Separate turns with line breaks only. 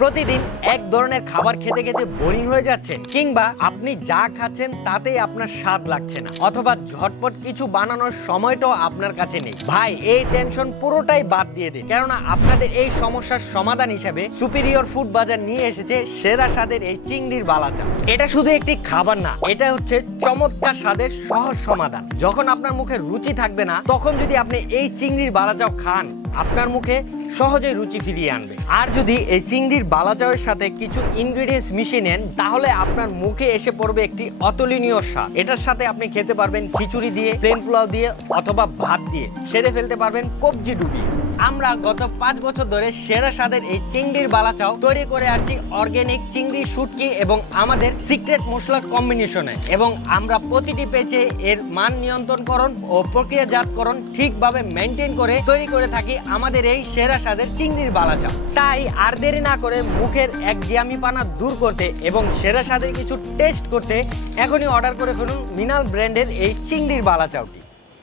প্রতিদিন এক ধরনের খাবার খেতে খেতে বোরিং হয়ে যাচ্ছেন কিংবা আপনি যা খাচ্ছেন তাতেই আপনার স্বাদ লাগছে না, অথবা ঝটপট কিছু বানানোর সময়টাও আপনার কাছে নেই। ভাই, এই টেনশন পুরোটাই বাদ দিয়ে দিন। কেননা আপনাদের এই সমস্যার সমাধান হিসেবে সুপিরিয়র ফুড বাজার নিয়ে এসেছে সেরা স্বাদের এই চিংড়ির বালাচা এটা শুধু একটি খাবার না, এটা হচ্ছে চমৎকার স্বাদের সহজ সমাধান। যখন আপনার মুখে রুচি থাকবে না, তখন যদি আপনি এই চিংড়ির বালাচাও খান আপনার মুখে সহজেই রুচি ফিরিয়ে আনবে। আর যদি এই চিংড়ির বালাচাওয়ের সাথে কিছু ইনগ্রিডিয়েন্টস মিশিয়ে নেন, তাহলে আপনার মুখে এসে পড়বে একটি অতুলনীয় স্বাদ। এটার সাথে আপনি খেতে পারবেন খিচুড়ি দিয়ে প্লেন পোলাও দিয়ে অথবা ভাত দিয়ে। সেরে ফেলতে পারবেন কবজি ডুবিয়ে আমরা গত পাঁচ বছর ধরে সেরা স্বাদের এই চিংড়ির বালাচাও তৈরি করে আসছি অর্গানিক চিংড়ি, শুটকি এবং আমাদের সিক্রেট মশলার কম্বিনেশনে এবং আমরা প্রতিটি পেজে এর মান নিয়ন্ত্রণকরণ ও প্রক্রিয়াজাতকরণ ঠিকভাবে মেনটেন করে তৈরি করে থাকি আমাদের এই সেরা স্বাদের চিংড়ির বালাচা তাই আর দেরি না করে মুখের এক পানা দূর করতে এবং সেরা স্বাদের কিছু টেস্ট করতে এখনই অর্ডার করে ফেলুন মিনাল ব্র্যান্ডের এই চিংড়ির বালাচাওটি